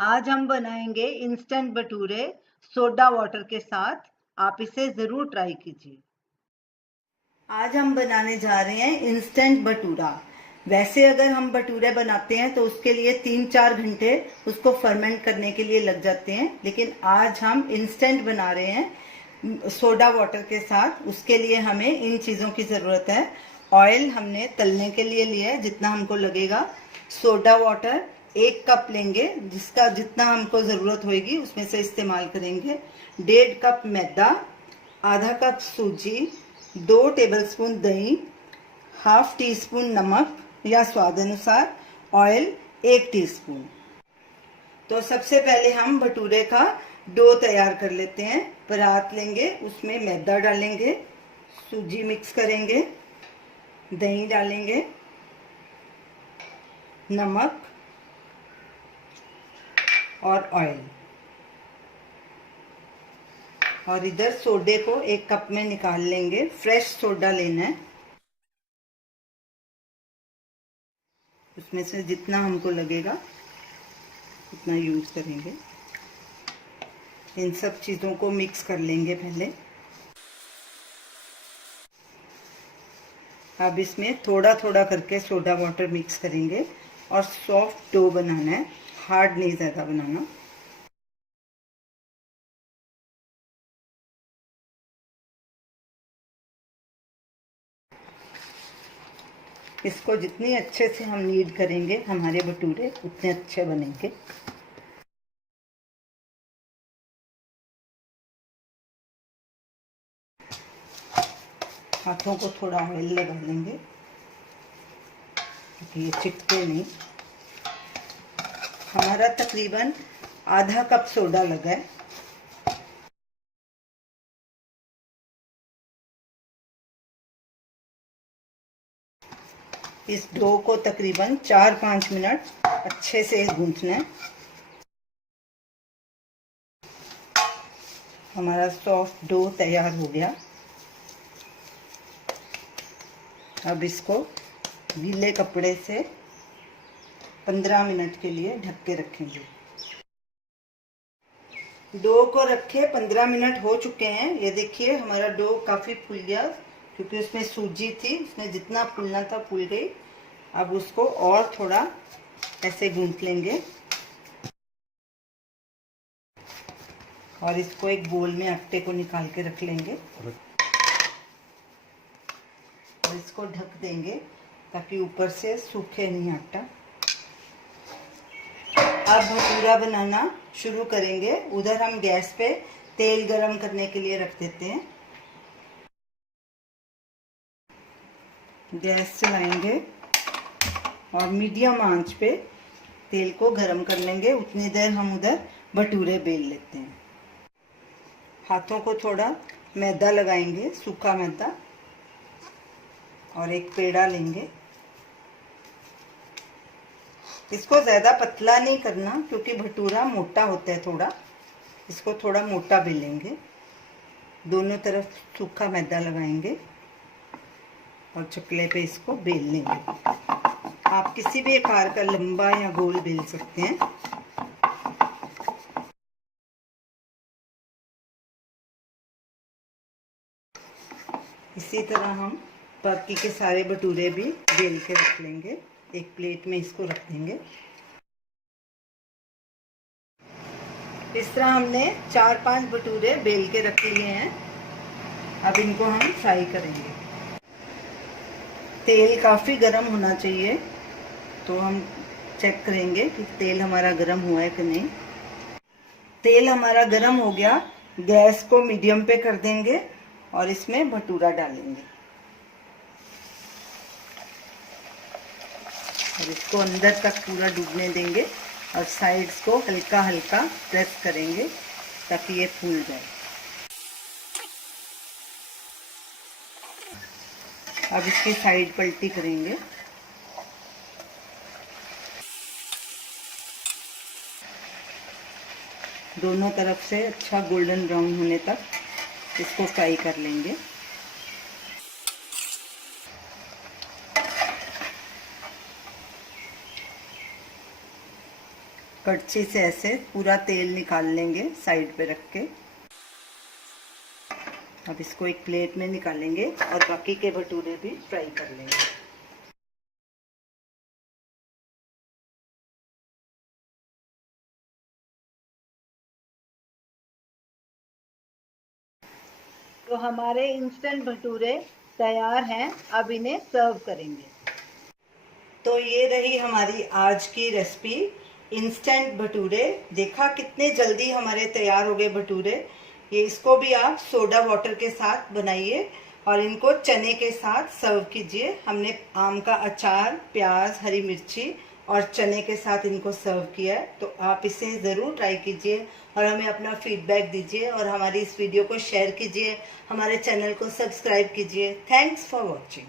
आज हम बनाएंगे इंस्टेंट भटूरे सोडा वाटर के साथ। आप इसे जरूर ट्राई कीजिए। आज हम बनाने जा रहे हैं इंस्टेंट भटूरा। वैसे अगर हम भटूरे बनाते हैं तो उसके लिए 3-4 घंटे उसको फर्मेंट करने के लिए लग जाते हैं, लेकिन आज हम इंस्टेंट बना रहे हैं सोडा वाटर के साथ। उसके लिए हमें इन चीज़ों की ज़रूरत है। ऑयल हमने तलने के लिए लिया है जितना हमको लगेगा। सोडा वाटर 1 कप लेंगे, जिसका जितना हमको ज़रूरत होगी उसमें से इस्तेमाल करेंगे। 1.5 कप मैदा, आधा कप सूजी, 2 टेबलस्पून दही, हाफ टी स्पून नमक या स्वाद अनुसार, ऑयल 1 टीस्पून। तो सबसे पहले हम भटूरे का डो तैयार कर लेते हैं। परात लेंगे, उसमें मैदा डालेंगे, सूजी मिक्स करेंगे, दही डालेंगे, नमक और ऑयल, और इधर सोडे को 1 कप में निकाल लेंगे। फ्रेश सोडा लेना है, उसमें से जितना हमको लगेगा उतना यूज करेंगे। इन सब चीज़ों को मिक्स कर लेंगे पहले। अब इसमें थोड़ा थोड़ा करके सोडा वाटर मिक्स करेंगे और सॉफ्ट डो बनाना है, हार्ड नहीं ज़्यादा बनाना। इसको जितनी अच्छे से हम नीड करेंगे हमारे भटूरे उतने अच्छे बनेंगे। हाथों को थोड़ा ऑयल लगा लेंगे क्योंकि ये चिपके नहीं। हमारा तकरीबन आधा कप सोडा लगा है। इस डो को तकरीबन 4-5 मिनट अच्छे से गूंथना है। हमारा सॉफ्ट डो तैयार हो गया। अब इसको गीले कपड़े से 15 मिनट के लिए ढक के रखेंगे। डो को रखे 15 मिनट हो चुके हैं। ये देखिए हमारा डो काफ़ी फूल गया क्योंकि उसमें सूजी थी, उसमें जितना फूलना था फूल गई। अब उसको और थोड़ा ऐसे गूंथ लेंगे और इसको एक बोल में आटे को निकाल के रख लेंगे और इसको ढक देंगे ताकि ऊपर से सूखे नहीं आटा। अब भटूरा बनाना शुरू करेंगे। उधर हम गैस पे तेल गरम करने के लिए रख देते हैं। गैस चलाएंगे और मीडियम आंच पे तेल को गरम कर लेंगे। उतनी देर हम उधर भटूरे बेल लेते हैं। हाथों को थोड़ा मैदा लगाएंगे, सूखा मैदा, और एक पेड़ा लेंगे। इसको ज़्यादा पतला नहीं करना क्योंकि भटूरा मोटा होता है थोड़ा। इसको थोड़ा मोटा बेलेंगे। दोनों तरफ सूखा मैदा लगाएंगे और चकले पे इसको बेल लेंगे। आप किसी भी आकार का लंबा या गोल बेल सकते हैं। इसी तरह हम बाकी के सारे भटूरे भी बेल के रख लेंगे। एक प्लेट में इसको रख देंगे। इस तरह हमने 4-5 भटूरे बेल के रख लिए हैं। अब इनको हम फ्राई करेंगे। तेल काफ़ी गर्म होना चाहिए, तो हम चेक करेंगे कि तेल हमारा गर्म हुआ है कि नहीं। तेल हमारा गर्म हो गया। गैस को मीडियम पे कर देंगे और इसमें भटूरा डालेंगे और इसको अंदर तक पूरा डूबने देंगे और साइड्स को हल्का हल्का प्रेस करेंगे ताकि ये फूल जाए। अब इसकी साइड पलटी करेंगे। दोनों तरफ से अच्छा गोल्डन ब्राउन होने तक इसको फ्राई कर लेंगे। कड़छी से ऐसे पूरा तेल निकाल लेंगे साइड पे रख के। अब इसको एक प्लेट में निकालेंगे और बाकी के भटूरे भी फ्राई कर लेंगे। तो हमारे इंस्टेंट भटूरे तैयार हैं, अब इन्हें सर्व करेंगे। तो ये रही हमारी आज की रेसिपी, इंस्टेंट भटूरे। देखा कितने जल्दी हमारे तैयार हो गए भटूरे। ये इसको भी आप सोडा वाटर के साथ बनाइए और इनको चने के साथ सर्व कीजिए। हमने आम का अचार, प्याज, हरी मिर्ची और चने के साथ इनको सर्व किया है। तो आप इसे ज़रूर ट्राई कीजिए और हमें अपना फीडबैक दीजिए और हमारी इस वीडियो को शेयर कीजिए, हमारे चैनल को सब्सक्राइब कीजिए। Thanks for watching.